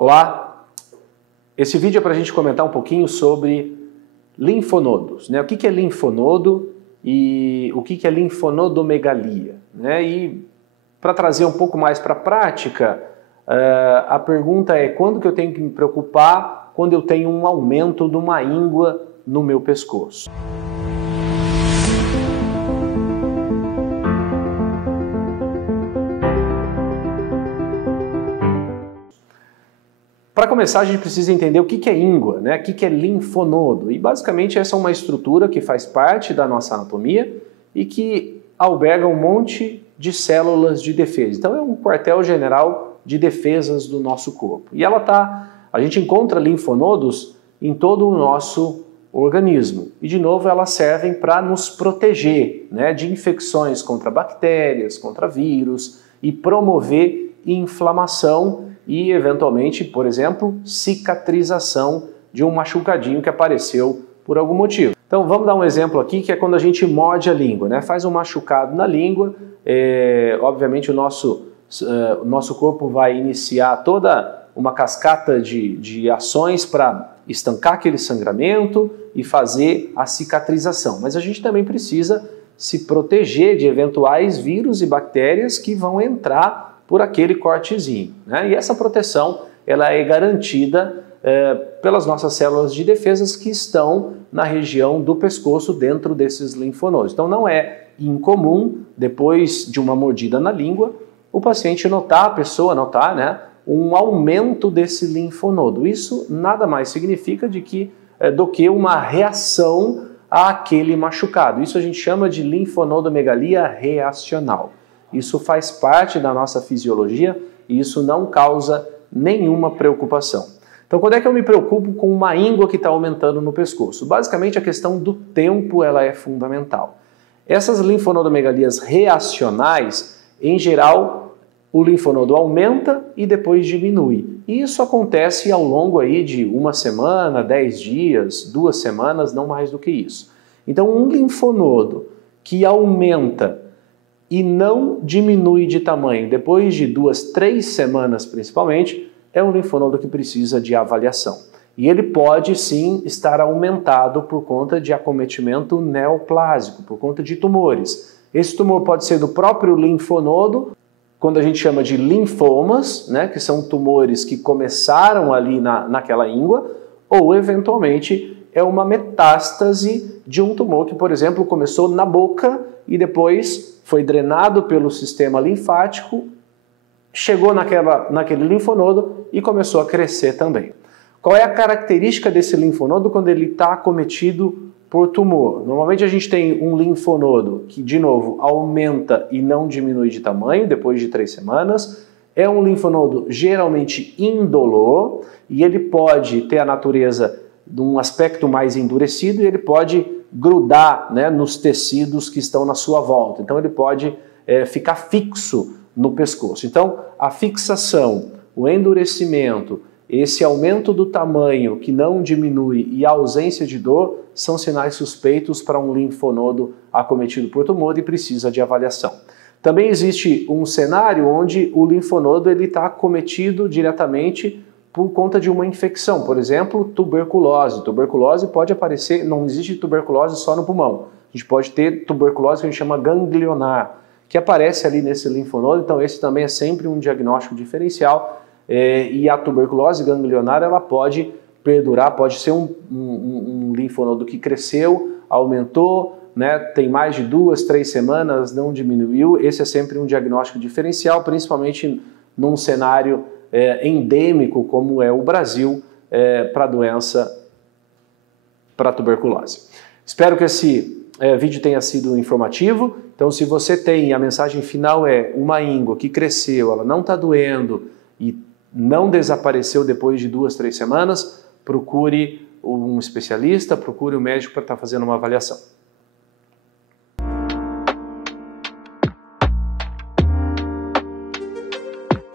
Olá, esse vídeo é para a gente comentar um pouquinho sobre linfonodos, né? O que é linfonodo e o que é linfonodomegalia, né? E para trazer um pouco mais para a prática, a pergunta é: quando que eu tenho que me preocupar quando eu tenho um aumento de uma íngua no meu pescoço? Para começar, a gente precisa entender o que é íngua, né? O que é linfonodo. E basicamente essa é uma estrutura que faz parte da nossa anatomia e que alberga um monte de células de defesa. Então é um quartel-general de defesas do nosso corpo. E a gente encontra linfonodos em todo o nosso organismo. E de novo elas servem para nos proteger, né, de infecções contra bactérias, contra vírus e promover inflamação e, eventualmente, por exemplo, cicatrização de um machucadinho que apareceu por algum motivo. Então vamos dar um exemplo aqui, que é quando a gente morde a língua, né? Faz um machucado na língua, obviamente o nosso corpo vai iniciar toda uma cascata de ações para estancar aquele sangramento e fazer a cicatrização. Mas a gente também precisa se proteger de eventuais vírus e bactérias que vão entrar por aquele cortezinho, né? E essa proteção ela é garantida pelas nossas células de defesas que estão na região do pescoço dentro desses linfonodos. Então não é incomum, depois de uma mordida na língua, o paciente a pessoa notar, né, um aumento desse linfonodo. Isso nada mais significa do que uma reação àquele machucado. Isso a gente chama de linfonodomegalia reacional. Isso faz parte da nossa fisiologia e isso não causa nenhuma preocupação. Então, quando é que eu me preocupo com uma íngua que está aumentando no pescoço? Basicamente, a questão do tempo ela é fundamental. Essas linfonodomegalias reacionais, em geral, o linfonodo aumenta e depois diminui. E isso acontece ao longo aí de uma semana, 10 dias, 2 semanas, não mais do que isso. Então, um linfonodo que aumenta e não diminui de tamanho depois de 2, 3 semanas principalmente, é um linfonodo que precisa de avaliação. E ele pode sim estar aumentado por conta de acometimento neoplásico, por conta de tumores. Esse tumor pode ser do próprio linfonodo, quando a gente chama de linfomas, né, que são tumores que começaram ali naquela íngua, ou eventualmente é uma metástase de um tumor que, por exemplo, começou na boca e depois foi drenado pelo sistema linfático, chegou naquele linfonodo e começou a crescer também. Qual é a característica desse linfonodo quando ele está acometido por tumor? Normalmente a gente tem um linfonodo que, de novo, aumenta e não diminui de tamanho depois de 3 semanas. É um linfonodo geralmente indolor e ele pode ter a natureza de um aspecto mais endurecido e ele pode grudar, né, nos tecidos que estão na sua volta. Então ele pode ficar fixo no pescoço. Então a fixação, o endurecimento, esse aumento do tamanho que não diminui e a ausência de dor são sinais suspeitos para um linfonodo acometido por tumor e precisa de avaliação. Também existe um cenário onde o linfonodo está acometido diretamente por conta de uma infecção, por exemplo, tuberculose. Tuberculose pode aparecer, não existe tuberculose só no pulmão. A gente pode ter tuberculose que a gente chama ganglionar, que aparece ali nesse linfonodo, então esse também é sempre um diagnóstico diferencial. E a tuberculose ganglionar ela pode perdurar, pode ser um linfonodo que cresceu, aumentou, né, tem mais de 2, 3 semanas, não diminuiu. Esse é sempre um diagnóstico diferencial, principalmente num cenário endêmico como é o Brasil para a doença, para a tuberculose. Espero que esse vídeo tenha sido informativo. Então, se você tem, a mensagem final é uma íngua que cresceu, ela não está doendo e não desapareceu depois de 2, 3 semanas, procure um especialista, procure um médico para estar fazendo uma avaliação.